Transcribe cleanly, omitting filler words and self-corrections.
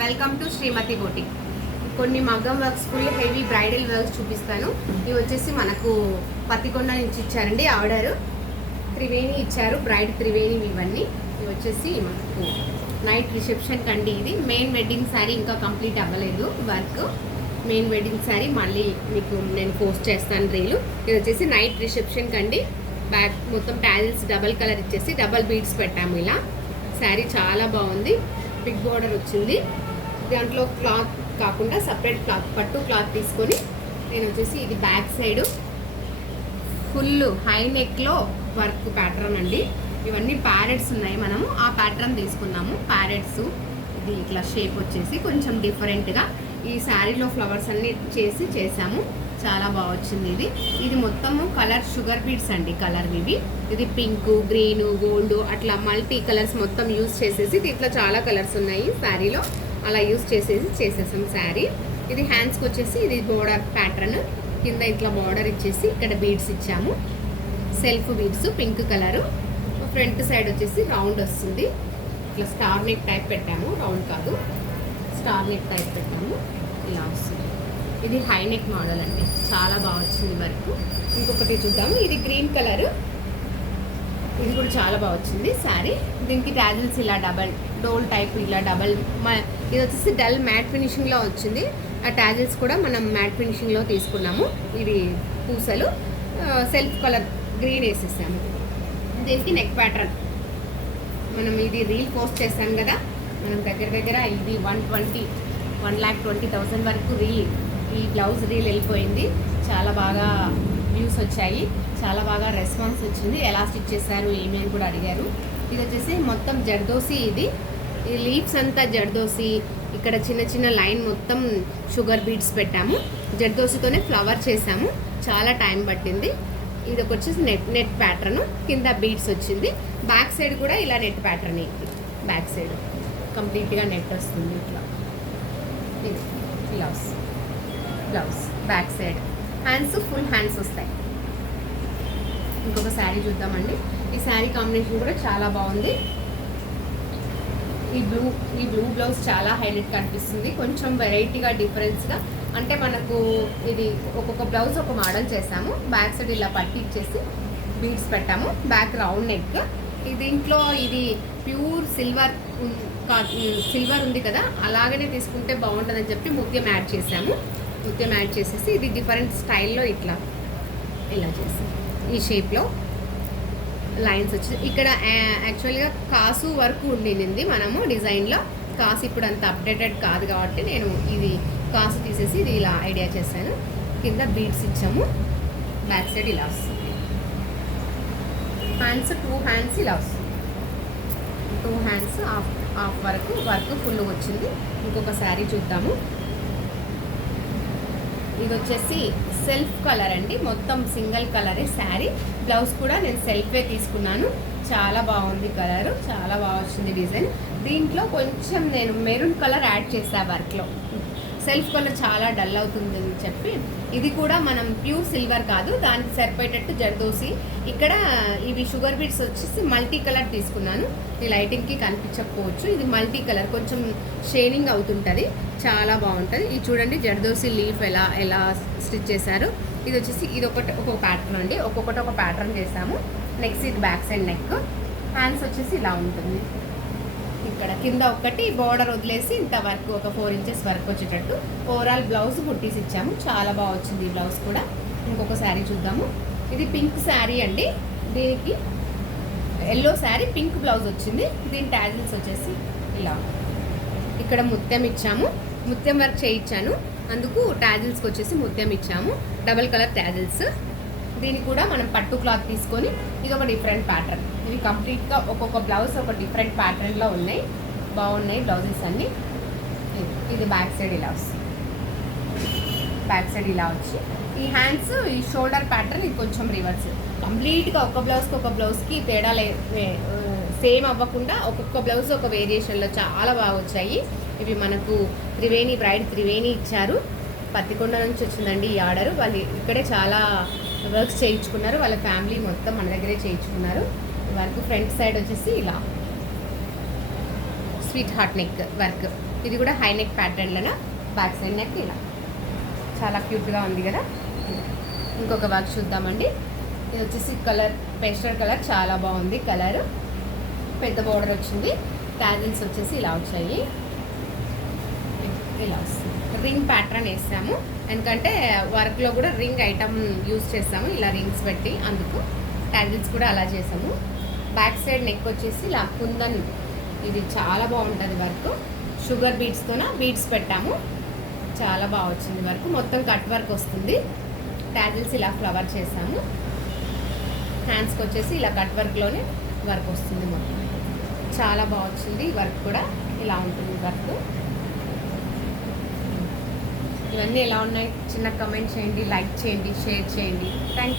Welcome to Shrimati boutique. కొన్ని మగ్గం works full heavy bridal works చూపిస్తాను. ఇవి వచ్చేసి మనకు పత్తికొండ నుంచి ఇచ్చారండి ఆర్డర్. త్రివేణి ఇచ్చారు, బ్రైడ్ త్రివేణి. ఇవన్నీ ఇవి వచ్చేసి మనకు నైట్ రిసెప్షన్ కండి. ఇది మెయిన్ వెడ్డింగ్ శారీ ఇంకా కంప్లీట్ అవ్వలేదు వర్క్. మెయిన్ వెడ్డింగ్ శారీ మళ్ళీ మీకు నేను పోస్ట్ చేస్తాను రీలు. ఇది వచ్చేసి నైట్ రిసెప్షన్ కండి. బ్యాక్ మొత్తం టాజిల్స్ డబల్ కలర్ ఇచ్చేసి డబల్ బీడ్స్ పెట్టాము. ఇలా శారీ చాలా బాగుంది. బిగ్ బోర్డర్ వచ్చింది. దాంట్లో క్లాత్ కాకుండా సపరేట్ క్లాత్, పట్టు క్లాత్ తీసుకొని నేను వచ్చేసి ఇది బ్యాక్ సైడ్ ఫుల్ హై నెక్లో వర్క్ ప్యాటర్న్ అండి. ఇవన్నీ ప్యారెట్స్ ఉన్నాయి, మనము ఆ ప్యాటర్న్ తీసుకున్నాము. ప్యారెట్స్ ఇది ఇట్లా షేప్ వచ్చేసి కొంచెం డిఫరెంట్గా ఈ శారీలో ఫ్లవర్స్ అన్నీ చేసాము. చాలా బాగా వచ్చింది. ఇది మొత్తము కలర్ షుగర్ బీడ్స్ అండి. కలర్ ఇవి, ఇది పింక్, గ్రీన్, గోల్డ్ అట్లా మల్టీ కలర్స్ మొత్తం యూజ్ చేసేసి, దీంట్లో చాలా కలర్స్ ఉన్నాయి శారీలో, అలా యూజ్ చేసేసాం శారీ. ఇది హ్యాండ్స్కి వచ్చేసి ఇది బోర్డర్ ప్యాటర్న్, కింద ఇట్లా బార్డర్ ఇచ్చేసి ఇక్కడ బీడ్స్ ఇచ్చాము. Self beads pink colour. Front side వచ్చేసి రౌండ్ వస్తుంది. ఇట్లా స్టార్ నెక్ టైప్ పెట్టాము, రౌండ్ కాదు, స్టార్ నెక్ టైప్ పెట్టాము. ఇలా వస్తుంది. ఇది హై నెక్ మోడల్ అండి, చాలా బాగా వచ్చింది వర్క్. ఇంకొకటి చూద్దాము. ఇది గ్రీన్ కలర్, ఇది కూడా చాలా బాగా వచ్చింది శారీ. దీనికి టాజిల్స్ ఇలా డబల్ డోల్ టైప్ ఇలా డబల్. ఇది వచ్చేసి డల్ మ్యాట్ ఫినిషింగ్లో వచ్చింది. ఆ టాజిల్స్ కూడా మనం మ్యాట్ ఫినిషింగ్లో తీసుకున్నాము. ఇవి పూసలు సెల్ఫ్ కలర్ గ్రీన్ వేసేసాము. దీనికి నెక్ ప్యాటర్న్ మనం ఇది రీల్ పోస్ట్ చేసాం కదా, మనం దగ్గర ఇది 1,20,000 వరకు రీల్, ఈ బ్లౌజ్ రీల్ వెళ్ళిపోయింది. చాలా బాగా వ్యూస్ వచ్చాయి, చాలా బాగా రెస్పాన్స్ వచ్చింది. ఎలా స్టిచ్ చేశారు ఏమి అని కూడా అడిగారు. ఇది వచ్చేసి మొత్తం జర్దోసి. ఇది లీవ్స్ అంతా జర్దోసి, ఇక్కడ చిన్న చిన్న లైన్ మొత్తం షుగర్ బీడ్స్ పెట్టాము. జర్దోసితోనే ఫ్లవర్ చేసాము, చాలా టైం పట్టింది. ఇది వచ్చేసి నెట్ ప్యాటర్న్, కింద బీడ్స్ వచ్చింది. బ్యాక్ సైడ్ కూడా ఇలా నెట్ ప్యాటర్న్. బ్యాక్ సైడ్ కంప్లీట్గా నెట్ వస్తుంది. ఇట్లా ఇది blouse back side. Hands full hands వస్తాయి. ఇంకొక శారీ చూద్దామండి. ఈ శారీ కాంబినేషన్ కూడా చాలా బాగుంది. ఈ బ్లూ బ్లౌజ్ చాలా హైలైట్ కనిపిస్తుంది. కొంచెం వెరైటీగా డిఫరెన్స్గా, అంటే మనకు ఇది ఒక్కొక్క బ్లౌజ్ ఒక మోడల్ చేసాము. బ్యాక్ సైడ్ ఇలా పట్టి ఇచ్చేసి బీడ్స్ పెట్టాము. Back round neck. దీంట్లో ఇది ప్యూర్ సిల్వర్ ఉంది కదా, అలాగనే తీసుకుంటే బాగుంటుందని చెప్పి ముత్యం యాడ్ చేసాము. ముత్యం యాడ్ చేసేసి ఇది డిఫరెంట్ స్టైల్లో ఇలా చేసాం. ఈ షేప్లో లైన్స్ వచ్చి ఇక్కడ యాక్చువల్గా కాసు వర్క్ ఉండింది మనము డిజైన్లో. కాసు ఇప్పుడు అంత అప్డేటెడ్ కాదు కాబట్టి నేను ఇది కాసు తీసేసి ఇది ఇలా ఐడియా చేశాను. కింద బీడ్స్ ఇచ్చాము. బ్యాక్ సైడ్ ఇలా వస్తుంది. హ్యాండ్స్ 2 హ్యాండ్స్ ఇలా వస్తుంది. 2 హ్యాండ్స్ హాఫ్ వర్క్ ఫుల్ వచ్చింది. ఇంకొక శారీ చూద్దాము. ఇది వచ్చేసి సెల్ఫ్ కలర్ అండి, మొత్తం సింగిల్ కలరే శారీ. బ్లౌజ్ కూడా నేను సెల్ఫే తీసుకున్నాను. చాలా బాగుంది కలరు, చాలా బాగా వచ్చింది డిజైన్. దీంట్లో కొంచెం నేను మెరూన్ కలర్ యాడ్ చేసా వర్క్లో. సెల్ఫ్ కలర్ చాలా డల్ అవుతుందని చెప్పి ఇది కూడా మనం ప్యూర్ సిల్వర్ కాదు, దానికి సరిపోయేటట్టు జర్దోసి. ఇక్కడ ఇవి షుగర్ బీడ్స్ వచ్చేసి మల్టీ కలర్ తీసుకున్నాను. ఈ లైటింగ్కి కనిపించకపోవచ్చు, ఇది మల్టీ కలర్ కొంచెం షేడింగ్ అవుతుంటుంది, చాలా బాగుంటుంది. ఇది చూడండి జర్దోసి లీఫ్ ఎలా స్టిచ్ చేశారు. ఇది వచ్చేసి ఇది ఒక్కొక్క ప్యాటర్న్ అండి, ఒక్కొక్కటి ఒక ప్యాటర్న్ చేసాము. నెక్స్ట్ ఇది బ్యాక్ సైడ్ నెక్. హ్యాండ్స్ వచ్చేసి ఇలా ఉంటుంది. ఇక్కడ కింద ఒకటి బోర్డర్ వదిలేసి ఇంత వర్క్ ఒక 4 ఇంచెస్ వర్క్ వచ్చేటట్టు ఓవరాల్ బ్లౌజ్ కుట్టేసి ఇచ్చాము. చాలా బాగా వచ్చింది ఈ బ్లౌజ్ కూడా. ఇంకొక శారీ చూద్దాము. ఇది పింక్ శారీ అండి, దీనికి ఎల్లో శారీ పింక్ బ్లౌజ్ వచ్చింది. దీని టాజిల్స్ వచ్చేసి ఇలా ఇక్కడ ముత్యం ఇచ్చాము. ముత్యం వర్క్ చేయించాను, అందుకు టాజిల్స్కి వచ్చేసి ముత్యం ఇచ్చాము. Double colour tassels. దీనికి కూడా మనం పట్టు క్లాత్ తీసుకొని ఇది ఒక డిఫరెంట్ ప్యాటర్న్. ఇవి కంప్లీట్గా ఒక్కొక్క బ్లౌజ్ ఒక డిఫరెంట్ ప్యాటర్న్లో ఉన్నాయి, బాగున్నాయి బ్లౌజెస్ అన్నీ. ఇది బ్యాక్ సైడ్ ఇలా వస్తుంది. బ్యాక్ సైడ్ ఇలా వచ్చి ఈ హ్యాండ్స్ ఈ షోల్డర్ ప్యాటర్న్ ఇది కొంచెం రివర్స్. కంప్లీట్గా ఒక బ్లౌజ్కి తేడా సేమ్ అవ్వకుండా ఒక్కొక్క బ్లౌజ్ ఒక వేరియేషన్లో చాలా బాగా వచ్చాయి. ఇవి మనకు బ్రైడ్ త్రివేణి ఇచ్చారు. పత్తికొండ నుంచి వచ్చిందండి ఈ ఆర్డర్. వాళ్ళు ఇక్కడే చాలా వర్క్స్ చేయించుకున్నారు, వాళ్ళ ఫ్యామిలీ మొత్తం మన దగ్గరే చేయించుకున్నారు. వర్క్ ఫ్రంట్ సైడ్ వచ్చేసి ఇలా స్వీట్ హార్ట్ నెక్ వర్క్. ఇది కూడా హై నెక్ ప్యాటర్న్లోన బ్యాక్ సైడ్ నెక్ ఇలా చాలా క్యూట్గా ఉంది కదా. ఇంకొక వర్క్ చూద్దామండి. ఇది వచ్చేసి కలర్ పేస్టల్ కలర్, చాలా బాగుంది కలర్. పెద్ద బోర్డర్ వచ్చింది. టాజిల్స్ వచ్చేసి ఇలా వచ్చాయి, ఇలా వస్తుంది. రింగ్ ప్యాటర్న్ వేసాము, ఎందుకంటే వర్క్లో కూడా రింగ్ ఐటమ్ యూజ్ చేస్తాము, ఇలా రింగ్స్ పెట్టి, అందుకు టాజిల్స్ కూడా అలా చేసాము. బ్యాక్ సైడ్ నెక్ వచ్చేసి ఇలా కుందన్, ఇది చాలా బాగుంటుంది వర్క్. షుగర్ బీడ్స్తోన బీడ్స్ పెట్టాము, చాలా బాగా వచ్చింది వర్క్. మొత్తం కట్ వర్క్ వస్తుంది. టాజిల్స్ ఇలా ఫ్లవర్ చేసాము. హ్యాండ్స్కి వచ్చేసి ఇలా కట్ వర్క్లోనే వర్క్ వస్తుంది మొత్తం. చాలా బాగా వచ్చింది వర్క్ కూడా, ఇలా ఉంటుంది వర్క్. ఇవన్నీ ఎలా ఉన్నాయి చిన్న కమెంట్ చేయండి, లైక్ చేయండి, షేర్ చేయండి. Thank you.